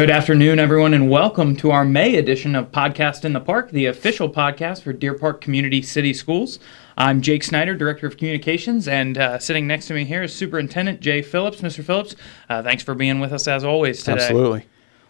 Good afternoon, everyone, and welcome to our May edition of Podcast in the Park, the official podcast for Deer Park Community City Schools. I'm Jake Snyder, Director of Communications, and sitting next to me here is Superintendent Jay Phillips. Mr. Phillips, thanks for being with us as always today. Absolutely.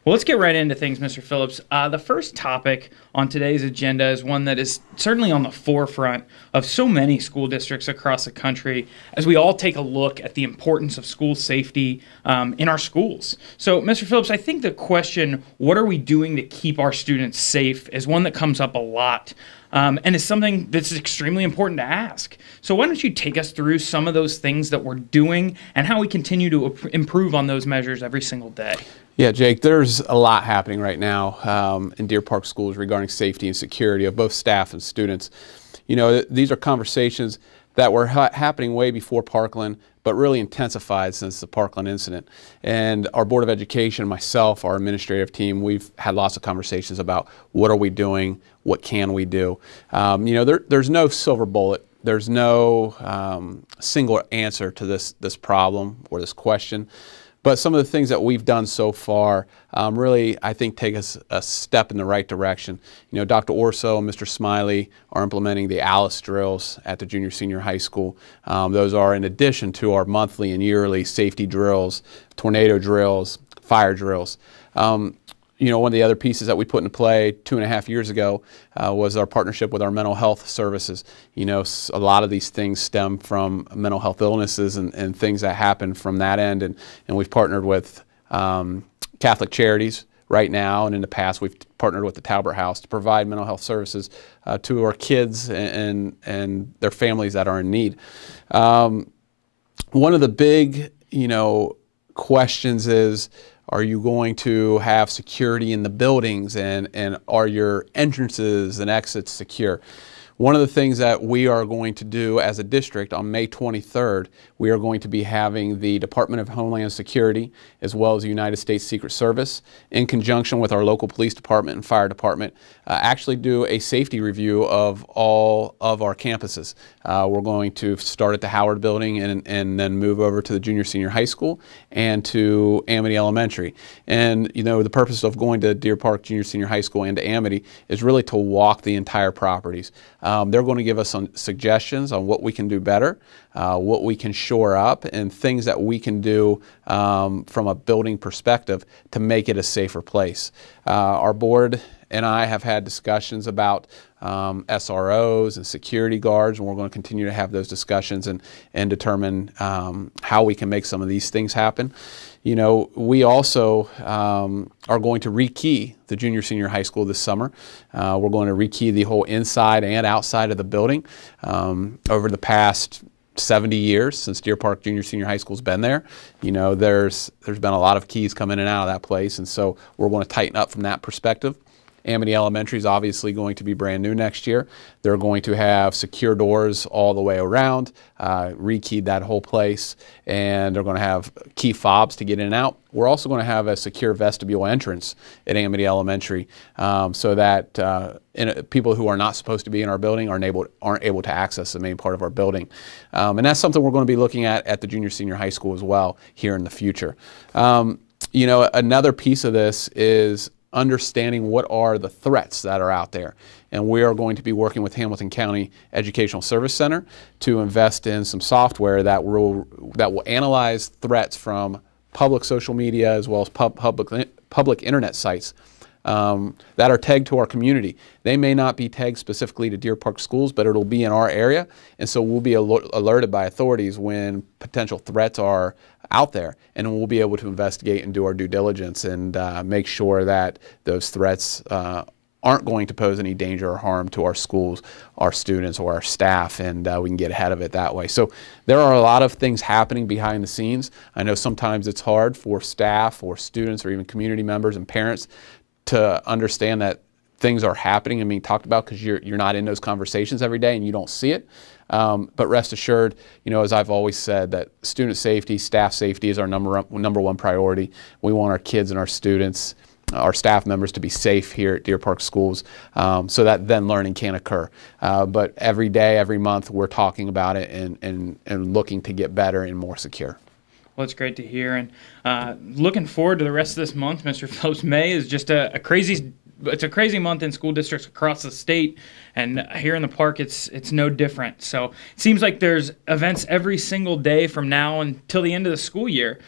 Well, let's get right into things, Mr. Phillips. The first topic on today's agenda is one that is certainly on the forefront of so many school districts across the country as we all take a look at the importance of school safety in our schools. So, Mr. Phillips, I think the question, what are we doing to keep our students safe, is one that comes up a lot and is something that's extremely important to ask. So why don't you take us through some of those things that we're doing and how we continue to improve on those measures every single day? Yeah, Jake, there's a lot happening right now in Deer Park schools regarding safety and security of both staff and students. You know, these are conversations that were happening way before Parkland, but really intensified since the Parkland incident. And our Board of Education, myself, our administrative team, we've had lots of conversations about what are we doing, what can we do. You know, there's no silver bullet. There's no single answer to this problem or this question. But some of the things that we've done so far really, I think, take us a step in the right direction. You know, Dr. Orso and Mr. Smiley are implementing the ALICE drills at the junior senior high school. Those are in addition to our monthly and yearly safety drills, tornado drills, fire drills. You know, one of the other pieces that we put into play 2.5 years ago was our partnership with our mental health services. You know, a lot of these things stem from mental health illnesses and things that happen from that end. And we've partnered with Catholic Charities right now, and in the past we've partnered with the Talbert House to provide mental health services to our kids and their families that are in need. One of the big, you know, questions is, are you going to have security in the buildings, and are your entrances and exits secure? One of the things that we are going to do as a district on May 23rd, we are going to be having the Department of Homeland Security as well as the United States Secret Service in conjunction with our local police department and fire department actually do a safety review of all of our campuses. We're going to start at the Howard building and then move over to the junior senior high school and to Amity Elementary. And you know, the purpose of going to Deer Park Junior Senior High School and to Amity is really to walk the entire properties. They're going to give us some suggestions on what we can do better, what we can shore up, and things that we can do from a building perspective to make it a safer place. Our board and I have had discussions about SROs and security guards, and we're going to continue to have those discussions and determine how we can make some of these things happen. You know, we also are going to rekey the junior senior high school this summer. We're going to rekey the whole inside and outside of the building. Over the past 70 years since Deer Park Junior Senior High School's been there, you know, there's been a lot of keys come in and out of that place, and so we're going to tighten up from that perspective. Amity Elementary is obviously going to be brand new next year. They're going to have secure doors all the way around, rekeyed that whole place, and they're going to have key fobs to get in and out. We're also going to have a secure vestibule entrance at Amity Elementary so that people who are not supposed to be in our building aren't able to access the main part of our building. And that's something we're going to be looking at the junior senior high school as well here in the future. You know, another piece of this is understanding what are the threats that are out there. And we are going to be working with Hamilton County Educational Service Center to invest in some software that will analyze threats from public social media as well as public internet sites that are tagged to our community. They may not be tagged specifically to Deer Park schools, but it'll be in our area, and so we'll be alerted by authorities when potential threats are out there, and we'll be able to investigate and do our due diligence and make sure that those threats aren't going to pose any danger or harm to our schools, our students, or our staff, and we can get ahead of it that way. So there are a lot of things happening behind the scenes. I know sometimes it's hard for staff or students or even community members and parents to understand that things are happening and being talked about because you're not in those conversations every day and you don't see it. But rest assured, you know, as I've always said, that student safety, staff safety is our number one priority. We want our kids and our students, our staff members to be safe here at Deer Park schools so that then learning can occur. But every day, every month, we're talking about it and looking to get better and more secure. Well, it's great to hear, and looking forward to the rest of this month, Mr. Phillips. May is just a crazy. It's a crazy month in school districts across the state, and here in the park, it's no different. So it seems like there's events every single day from now until the end of the school year.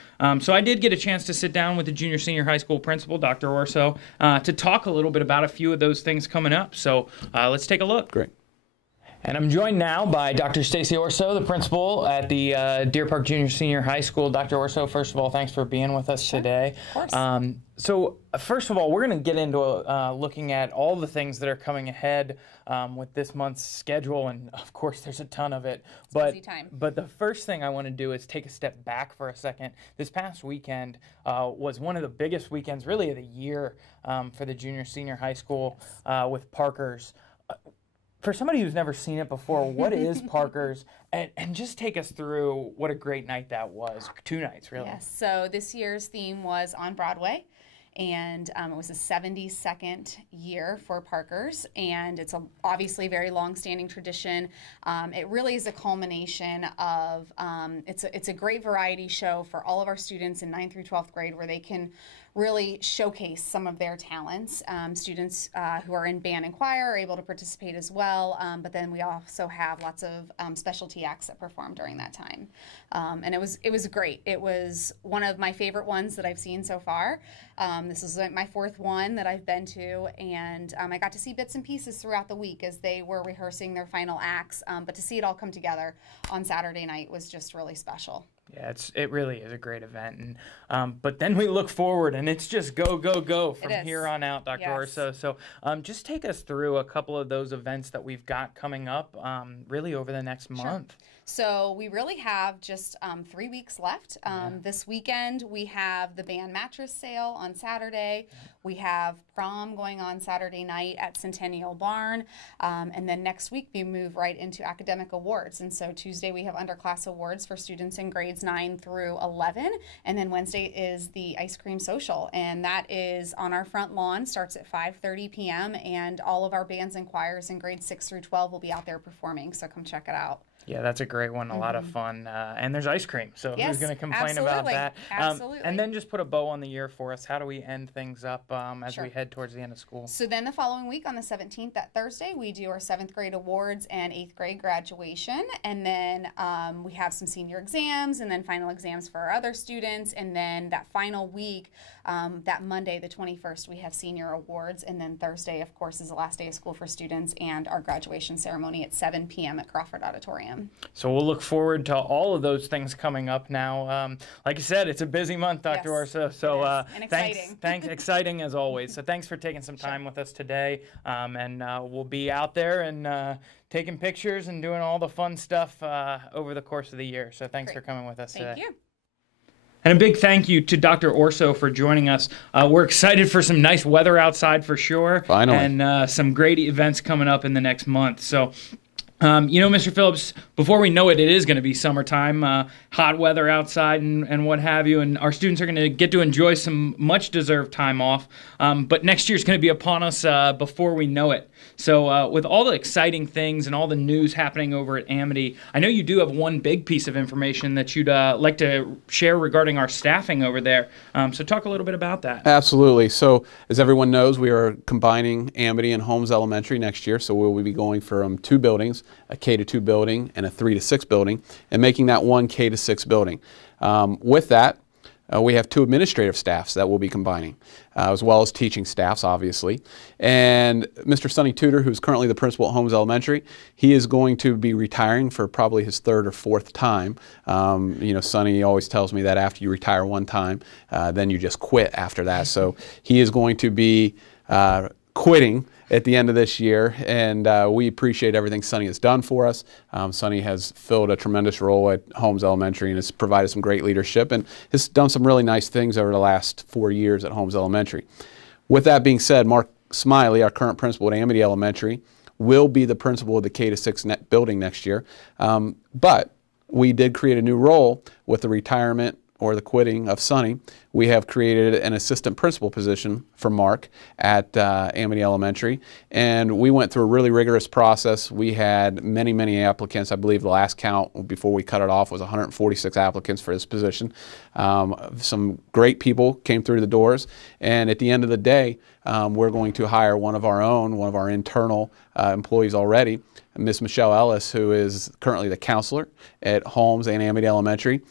So I did get a chance to sit down with the junior senior high school principal, Dr. Orso, to talk a little bit about a few of those things coming up. So let's take a look. Great. And I'm joined now by Dr. Stacy Orso, the principal at the Deer Park Junior Senior High School. Dr. Orso, first of all, thanks for being with us today. Of course. So first of all, we're going to get into looking at all the things that are coming ahead with this month's schedule, and of course there's a ton of it. Busy time. But the first thing I want to do is take a step back for a second. This past weekend was one of the biggest weekends really of the year for the junior senior high school with Parker's. For somebody who's never seen it before, what is Parker's? And just take us through what a great night that was. 2 nights, really. Yes, so this year's theme was on Broadway, and it was the 72nd year for Parker's, and it's obviously a very long-standing tradition. It really is a culmination of, it's a great variety show for all of our students in 9th through 12th grade where they can really showcase some of their talents. Students who are in band and choir are able to participate as well, but then we also have lots of specialty acts that perform during that time. And it was great. It was one of my favorite ones that I've seen so far. This is like my 4th one that I've been to, and I got to see bits and pieces throughout the week as they were rehearsing their final acts, but to see it all come together on Saturday night was just really special. Yeah, it really is a great event, and but then we look forward, and it's just go, go, go from here on out, Dr. Orso. So just take us through a couple of those events that we've got coming up really over the next month. So we really have just 3 weeks left. This weekend we have the band mattress sale on Saturday. We have prom going on Saturday night at Centennial Barn. And then next week we move right into academic awards. And so Tuesday we have underclass awards for students in grades 9 through 11. And then Wednesday is the ice cream social. And that is on our front lawn, starts at 5:30 p.m. And all of our bands and choirs in grades 6 through 12 will be out there performing. So come check it out. Yeah, that's a great one. A lot of fun. And there's ice cream, so who's going to complain about that? Absolutely. And then just put a bow on the year for us. How do we end things up as we head towards the end of school? So then the following week on the 17th, that Thursday, we do our 7th grade awards and 8th grade graduation. And then we have some senior exams and then final exams for our other students. And then that final week, that Monday, the 21st, we have senior awards. And then Thursday, of course, is the last day of school for students and our graduation ceremony at 7 p.m. at Crawford Auditorium. So we'll look forward to all of those things coming up now. Like I said, it's a busy month, Dr. Orso. So and exciting. Thanks, exciting as always. So thanks for taking some time with us today. And we'll be out there and taking pictures and doing all the fun stuff over the course of the year. So thanks for coming with us today. Thank you. And a big thank you to Dr. Orso for joining us. We're excited for some nice weather outside for sure. Finally. And some great events coming up in the next month. So Mr. Phillips, before we know it, it is going to be summertime, hot weather outside and what have you, and our students are going to get to enjoy some much-deserved time off. But next year's going to be upon us before we know it. So with all the exciting things and all the news happening over at Amity, I know you do have one big piece of information that you'd like to share regarding our staffing over there. So talk a little bit about that. Absolutely. So as everyone knows, we are combining Amity and Holmes Elementary next year. So we'll be going from 2 buildings, a K-2 building and a 3-6 building, and making that one K-6 building. With that, we have 2 administrative staffs that we'll be combining, as well as teaching staffs, obviously. And Mr. Sonny Tudor, who's currently the principal at Holmes Elementary, he is going to be retiring for probably his 3rd or 4th time. Sonny always tells me that after you retire one time, then you just quit after that. So he is going to be quitting at the end of this year, and we appreciate everything Sonny has done for us. Sonny has filled a tremendous role at Holmes Elementary and has provided some great leadership and has done some really nice things over the last 4 years at Holmes Elementary. With that being said, Mark Smiley, our current principal at Amity Elementary, will be the principal of the K-6 building next year. But we did create a new role with the retirement or the quitting of Sonny. we have created an assistant principal position for Mark at Amity Elementary, and we went through a really rigorous process. We had many, many applicants. I believe the last count before we cut it off was 146 applicants for this position. Some great people came through the doors, and at the end of the day, we're going to hire one of our internal employees already, Miss Michelle Ellis, who is currently the counselor at Holmes and Amity Elementary.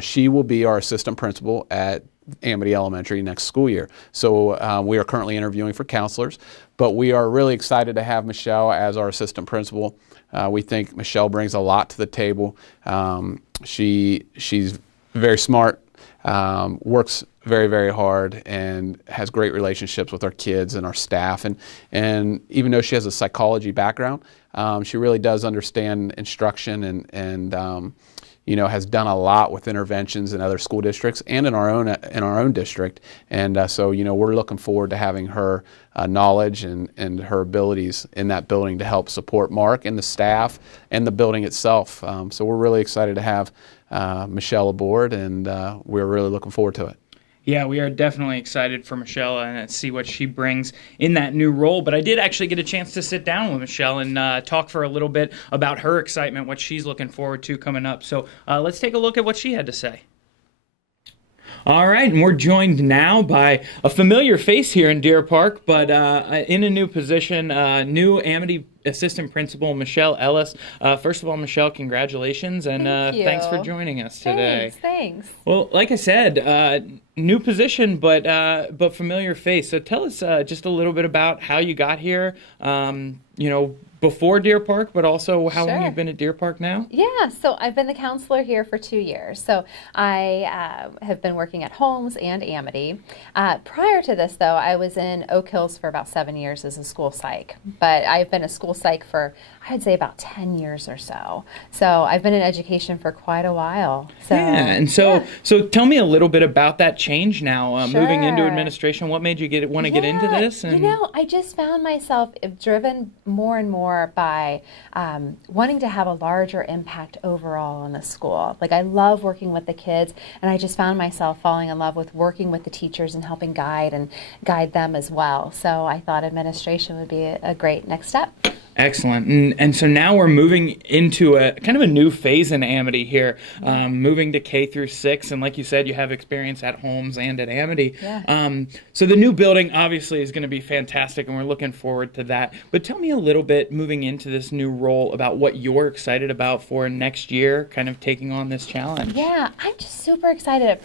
She will be our assistant principal at Amity Elementary next school year. So we are currently interviewing for counselors, but we are really excited to have Michelle as our assistant principal. We think Michelle brings a lot to the table. She's very smart, works very, very hard, and has great relationships with our kids and our staff. And even though she has a psychology background, she really does understand instruction and you know, has done a lot with interventions in other school districts and in our own district. And so, you know, we're looking forward to having her knowledge and her abilities in that building to help support Mark and the staff and the building itself. So we're really excited to have Michelle aboard, and we're really looking forward to it. Yeah, we are definitely excited for Michelle and see what she brings in that new role. But I did actually get a chance to sit down with Michelle and talk for a little bit about her excitement, what she's looking forward to coming up. So let's take a look at what she had to say. All right, and we're joined now by a familiar face here in Deer Park, but in a new position, new Amity Assistant Principal Michelle Ellis. First of all, Michelle, congratulations, and thanks for joining us today. Thanks. Well, like I said, new position, but familiar face. So tell us just a little bit about how you got here. You know, before Deer Park, but also how long you've been at Deer Park now? Yeah, so I've been the counselor here for 2 years. So I have been working at Holmes and Amity. Prior to this, though, I was in Oak Hills for about 7 years as a school psych. But I've been a school psych for, I'd say, about 10 years or so. So I've been in education for quite a while. So, yeah, and so tell me a little bit about that change now, moving into administration. What made you want to get into this? And... You know, I just found myself driven more and more by wanting to have a larger impact overall on the school. Like, I love working with the kids, and I just found myself falling in love with working with the teachers and helping guide them as well. So I thought administration would be a great next step. Excellent. And so now we're moving into a kind of a new phase in Amity here, moving to K through 6. And like you said, you have experience at Holmes and at Amity. Yeah. So the new building obviously is going to be fantastic, and we're looking forward to that. But tell me a little bit, moving into this new role, about what you're excited about for next year, kind of taking on this challenge. Yeah, I'm just super excited at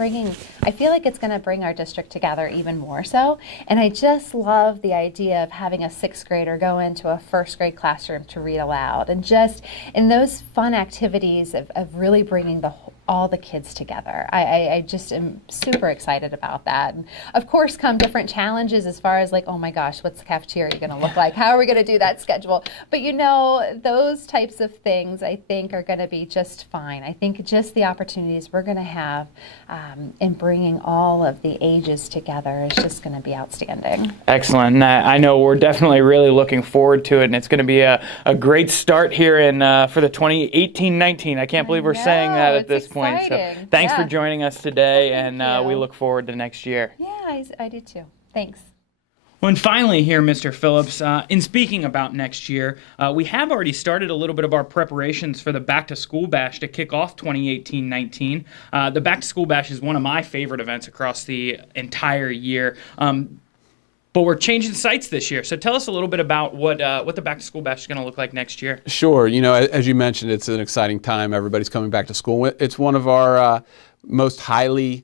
I feel like it's going to bring our district together even more so. And I just love the idea of having a 6th grader go into a 1st grade classroom to read aloud, and just in those fun activities of really bringing all the kids together. I just am super excited about that. And of course come different challenges as far as like, oh my gosh, what's the cafeteria going to look like? How are we going to do that schedule? But you know, those types of things I think are going to be just fine. I think just the opportunities we're going to have in bringing all of the ages together is just going to be outstanding. Excellent. And I know we're definitely really looking forward to it, and it's going to be a great start here for the 2018-19. I can't believe we're saying that at this point. So thanks for joining us today, and we look forward to next year. Yeah, I do too. Thanks. Well, and finally here, Mr. Phillips, in speaking about next year, we have already started a little bit of our preparations for the Back to School Bash to kick off 2018-19. The Back to School Bash is one of my favorite events across the entire year. But we're changing sites this year. So tell us a little bit about what the Back to School Bash is going to look like next year. Sure. You know, as you mentioned, it's an exciting time. Everybody's coming back to school. It's one of our most highly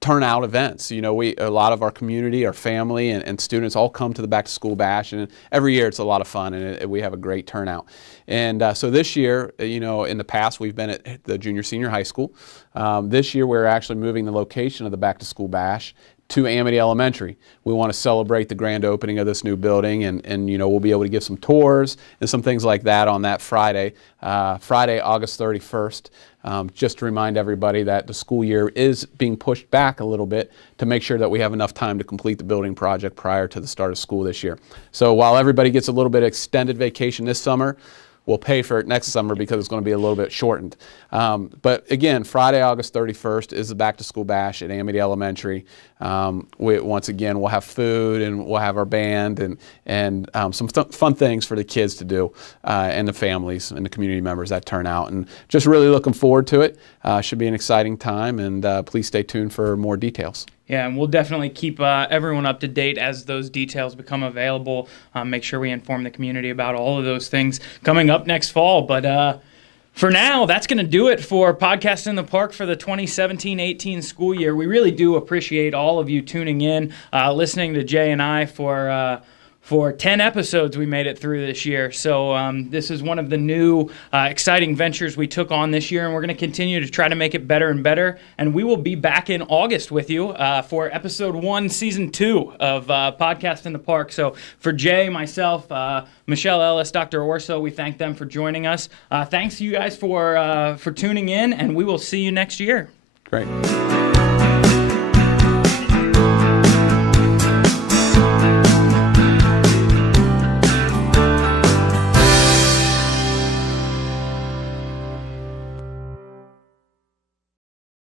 turnout events. You know, a lot of our community, our family, and students all come to the Back to School Bash, and every year it's a lot of fun, and we have a great turnout. And so this year, you know, in the past we've been at the junior senior high school. This year we're actually moving the location of the Back to School Bash to Amity Elementary. We want to celebrate the grand opening of this new building, and you know, we'll be able to give some tours and some things like that on that Friday, August 31st. Just to remind everybody that the school year is being pushed back a little bit to make sure that we have enough time to complete the building project prior to the start of school this year. So while everybody gets a little bit of extended vacation this summer, we'll pay for it next summer because it's going to be a little bit shortened. But again, Friday, August 31st is the Back to School Bash at Amity Elementary. Once again, we'll have food and we'll have our band and some fun things for the kids to do and the families and the community members that turn out. And just really looking forward to it. Should be an exciting time, and please stay tuned for more details. Yeah, and we'll definitely keep everyone up to date as those details become available. Make sure we inform the community about all of those things coming up next fall. But for now, that's going to do it for Podcast in the Park for the 2017-18 school year. We really do appreciate all of you tuning in, listening to Jay and I for 10 episodes we made it through this year. So this is one of the new exciting ventures we took on this year, and we're going to continue to try to make it better and better. And we will be back in August with you for episode 1, season 2 of Podcast in the Park. So for Jay, myself, Michelle Ellis, Dr. Orso, we thank them for joining us. Thanks to you guys for tuning in, and we will see you next year. Great.